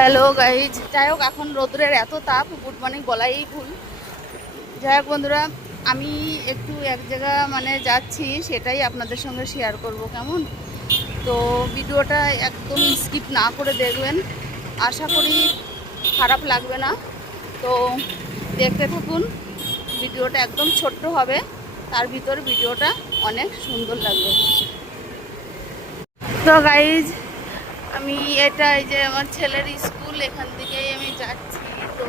Hello guys যাই হোক, এখন রোদ্রের এত তাপ গুড মর্নিং বলাই ভুল। যাই হোক বন্ধুরা, আমি একটু এক জায়গা মানে যাচ্ছি, সেটাই আপনাদের সঙ্গে শেয়ার করব, কেমন? তো ভিডিওটা একদম স্কিপ না করে দেখবেন। আশা করি খারাপ লাগবে না। তো দেখতে থাকুন, ভিডিওটা একদম ছোট্ট হবে, তার ভিতর ভিডিওটা অনেক সুন্দর লাগবে। তো গাইজ আমি এটা এই যে আমার ছেলের স্কুল, এখান থেকেই আমি যাচ্ছি। তো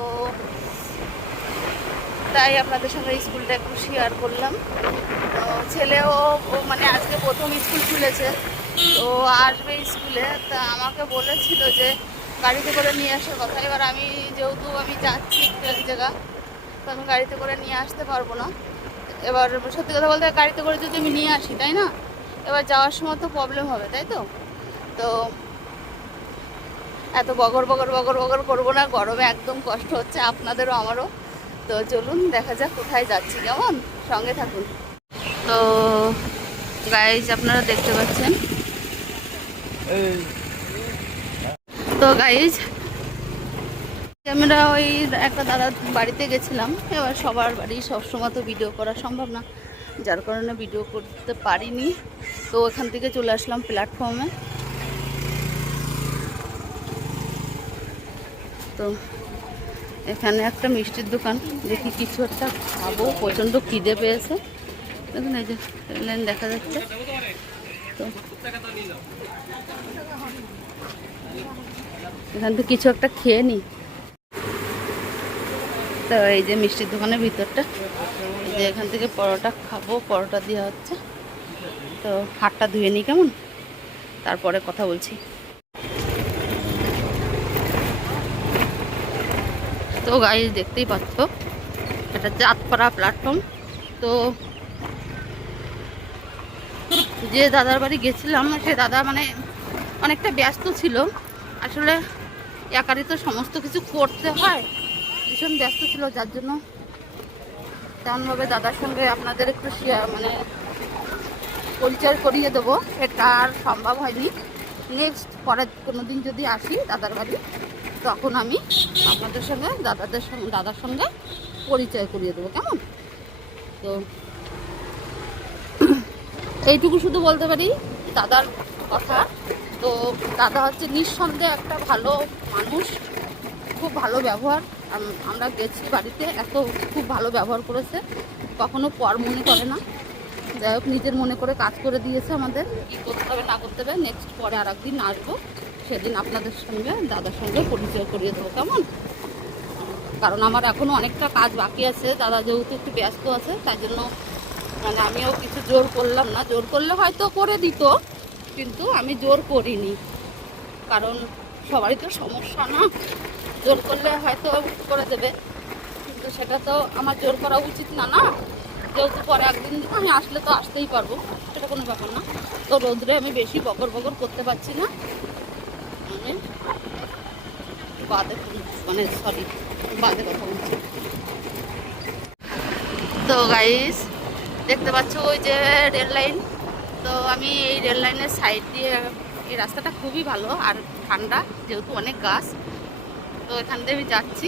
তাই আপনাদের সঙ্গে স্কুলটা একটু শেয়ার করলাম। তো ছেলেও মানে আজকে প্রথম স্কুল খুলেছে। তো আসবে স্কুলে। তা আমাকে বলেছিল যে গাড়িতে করে নিয়ে আসার কথা। এবার আমি যেহেতু আমি যাচ্ছি একটু এক জায়গা, তো আমি গাড়িতে করে নিয়ে আসতে পারব না। এবার সত্যি কথা বলতে গাড়িতে করে যদি আমি নিয়ে আসি, তাই না? এবার যাওয়ার সময় তো প্রবলেম হবে, তাই তো? তো এত বগর বগর বগর বগর করব না, গরমে একদম কষ্ট হচ্ছে, আপনাদেরও, আমারও। তো চলুন, দেখা যাক কোথায় যাচ্ছি, কেমন? সঙ্গে থাকুন। তো গাইজ আপনারা দেখতে পাচ্ছেন? তো গাইজ আমরা ওই একটা দাদার বাড়িতে গেছিলাম। এবার সবার বাড়ি সবসময় তো ভিডিও করা সম্ভব না, যার কারণে ভিডিও করতে পারিনি। তো ওখান থেকে চলে আসলাম প্ল্যাটফর্মে তো এখানে একটা মিষ্টির দোকান, দেখি কিছু একটা খাব। প্রচণ্ড খিদে পেয়েছে। দেখুন, এই যে লাইন দেখা যাচ্ছে। তো এখান থেকে কিছু একটা খেয়ে নিই। তো এই যে মিষ্টির দোকানের ভিতরটা, এই যে এখান থেকে পরোটা খাব, পরোটা দেওয়া হচ্ছে। তো হাতটা ধুয়ে নিই কেমন? তারপরে কথা বলছি। তো গাড়ি দেখতেই পাচ্ছ। এটা চাঁদপাড়া প্ল্যাটফর্ম তো যে দাদার বাড়ি গেছিলাম, সে দাদা মানে অনেকটা ব্যস্ত ছিল। আসলে একারই তো সমস্ত কিছু করতে হয়। ভীষণ ব্যস্ত ছিল, যার জন্য তেমনভাবে দাদার সঙ্গে আপনাদের একটু শেয়ার মানে পরিচয় করিয়ে দেবো। সেটা আর সম্ভব হয়নি। নেক্সট পরের কোনো দিন যদি আসি দাদার বাড়ি। তখন আমি আপনাদের সঙ্গে, দাদাদের সঙ্গে, দাদার সঙ্গে পরিচয় করিয়ে দেবো, কেমন? তো এইটুকু শুধু বলতে পারি, দাদার কথা। তো দাদা হচ্ছে নিঃসন্দেহে একটা ভালো মানুষ, খুব ভালো ব্যবহার। আম- আমরা গেছি বাড়িতে, এত খুব ভালো ব্যবহার করেছে। কখনো পর মনে করে না। যাই হোক, নিজের মনে করে কাজ করে দিয়েছে আমাদের। কী করতে হবে না করতে হবে নেক্সট পরে আর একদিন আসব। সেদিন আপনাদের সঙ্গে, দাদার সঙ্গে পরিচয় করিয়ে দেবো, কেমন? কারণ আমার এখনও অনেকটা কাজ বাকি আছে, দাদা যেহেতু একটু ব্যস্ত আছে, তাই জন্য মানে আমিও কিছু জোর করলাম না। জোর করলে হয়তো করে দিত, কিন্তু আমি জোর করিনি। কারণ সবারই তো সমস্যা না, জোর করলে হয়তো করে দেবে। কিন্তু সেটা তো আমার জোর করা উচিত না না? যেহেতু পরে একদিন আমি আসলে তো আসতেই পারব, সেটা কোনো ব্যাপার না। তো রোদ্রে আমি বেশি বকর বকর করতে পারছি না আমি বাদে মানে সরি তো গাইস দেখতে পাচ্ছ ওই যে রেল লাইন। তো আমি এই রেল লাইনের সাইড দিয়ে, এই রাস্তাটা খুবই ভালো আর ঠান্ডা, যেহেতু অনেক গাছ। তো এখান দিয়ে আমি যাচ্ছি।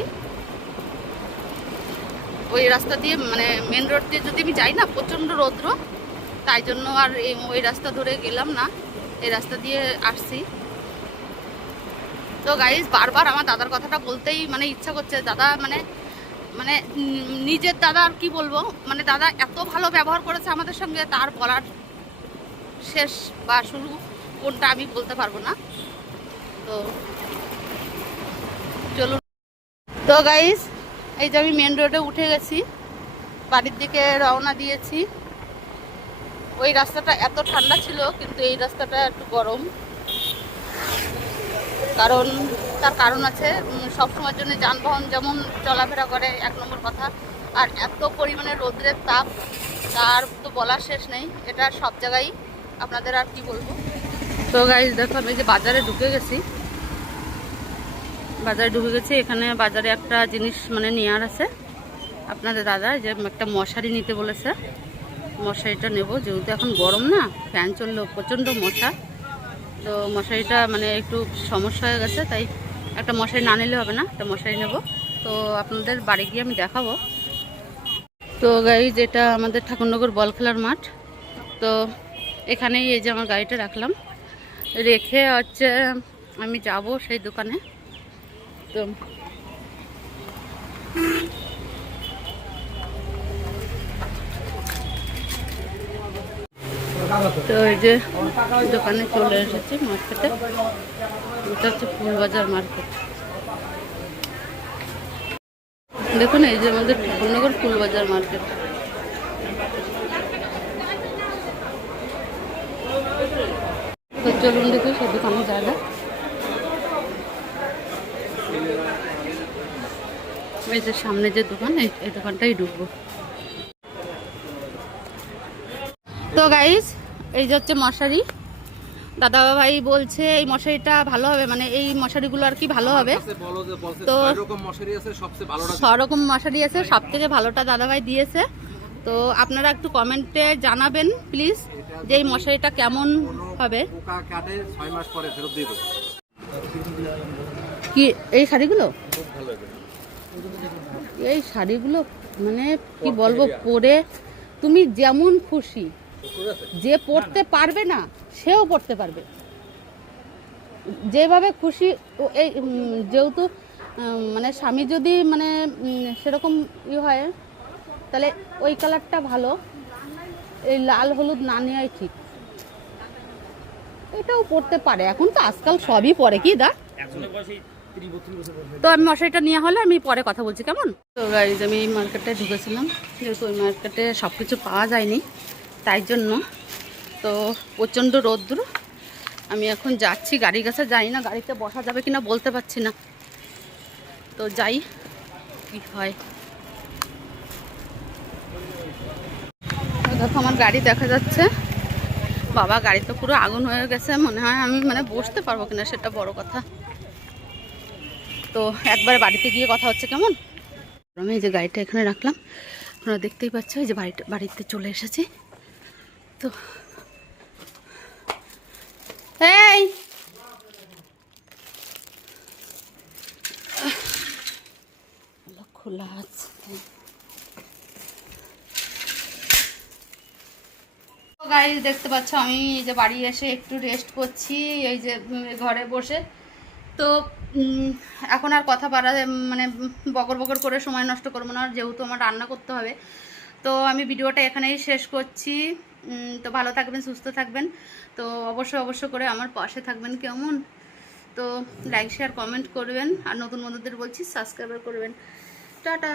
ওই রাস্তা দিয়ে মানে মেন রোড দিয়ে যদি আমি যাই না, প্রচণ্ড রৌদ্র, তাই জন্য আর এই, ওই রাস্তা ধরে গেলাম না। এই রাস্তা দিয়ে আসছি। তো গাইজ বারবার আমার দাদার কথাটা বলতেই মানে ইচ্ছা করছে, দাদা মানে মানে নিজের দাদা আর কি বলব? মানে দাদা এত ভালো ব্যবহার করেছে আমাদের সঙ্গে, তার বলার শেষ বা শুরু কোনটা আমি বলতে পারব না। তো চলুন। তো গাইজ এই যে আমি মেন রোডে উঠে গেছি, বাড়ির দিকে রওনা দিয়েছি। ওই রাস্তাটা এত ঠান্ডা ছিল, কিন্তু এই রাস্তাটা একটু গরম। কারণ তার কারণ আছে সবসময়ের জন্য যানবাহন যেমন চলাফেরা করে, এক নম্বর কথা। আর এত পরিমাণে রোদ্রের তাপ, তার তো বলার শেষ নেই। এটা সব জায়গায় আপনাদের আর কি বলব? তো গাইজ দেখো আমি যে বাজারে ঢুকে গেছি। বাজারে ঢুকে গেছি, এখানে বাজারে একটা জিনিস মানে নেওয়ার আছে। আপনাদের দাদা যে একটা মশারি নিতে বলেছে। মশারিটা নেব, যেহেতু এখন গরম না, ফ্যান চললেও প্রচণ্ড মশা। তো মশারিটা মানে একটু সমস্যা হয়ে গেছে, তাই একটা মশারি না নিলে হবে না, একটা মশারি নেব। তো আপনাদের বাড়ি গিয়ে আমি দেখাবো। তো গাড়ি যেটা আমাদের ঠাকুরনগর বল খেলার মাঠ, তো এখানেই এই যে আমার গাড়িটা রাখলাম। রেখে হচ্ছে আমি যাব সেই দোকানে। তো তো এই যে দোকানে চলে এসেছি মার্কেটে। এটা হচ্ছে ফুলবাজার মার্কেট। দেখুন, এই যে আমাদের ঠাকুরনগর ফুলবাজার মার্কেট। চলুন দেখি সে দোকানে জায়গা এই যে সামনে যে দোকান, এই দোকানটাই ঢুকবো। তো গাইস এই যে হচ্ছে মশারি। দাদা ভাই বলছে এই মশারিটা ভালো হবে মানে এই মশারিগুলো আর কি ভালো হবে। তো- ছয় রকম মশারি আছে সব থেকে ভালোটা দাদা ভাই দিয়েছে। তো আপনারা একটু কমেন্টে জানাবেন প্লিজ যে এই মশারিটা কেমন হবে। কি এই শাড়িগুলো? এই শাড়িগুলো মানে কি বলব পরে তুমি যেমন খুশি। যে পড়তে পারবে না সেও পড়তে পারবে। যেভাবে খুশি এই যেহেতু মানে স্বামী যদি মানে সেরকম ই হয় তাহলে ওই কালারটা ভালো। এই লাল হলুদ না নেওয়াই ঠিক। এটাও পড়তে পারে। এখন তো আজকাল সবই পরে কি দা? তো আমি মশারিটা নিয়ে হলে আমি পরে কথা বলছি কেমন? তো গাইজ আমি এই মার্কেটে ঢুকেছিলাম। যেহেতু ওই মার্কেটে সব কিছু পাওয়া যায়নি। তাই জন্য। তো প্রচণ্ড রৌদ্র আমি এখন যাচ্ছি গাড়ির কাছে যাই না গাড়িতে বসা যাবে কিনা বলতে পারছি না। তো যাই, কি হয়। দেখো আমার গাড়ি দেখা যাচ্ছে। বাবা গাড়ি তো পুরো আগুন হয়ে গেছে। মনে হয় আমি মানে বসতে পারব কিনা সেটা বড় কথা। তো একবার বাড়িতে গিয়ে কথা হচ্ছে কেমন? আমি এই যে গাড়িটা এখানে রাখলাম, আপনারা দেখতেই পাচ্ছ যে বাড়িটা, বাড়িতে চলে এসেছি। তো। এই। খোলা আছে। গাড়ি দেখতে পাচ্ছ আমি এই যে বাড়ি এসে একটু রেস্ট করছি, এই যে ঘরে বসে। তো এখন আর কথা বাড়া মানে বকর বকর করে সময় নষ্ট করব না যেহেতু আমার রান্না করতে হবে। তো আমি ভিডিওটা এখানেই শেষ করছি। তো ভালো থাকবেন, সুস্থ থাকবেন। তো অবশ্যই অবশ্য করে আমার পাশে থাকবেন, কেমন? তো লাইক শেয়ার কমেন্ট করবেন। আর নতুন বন্ধুদের বলছি সাবস্ক্রাইবার করবেন। টাটা!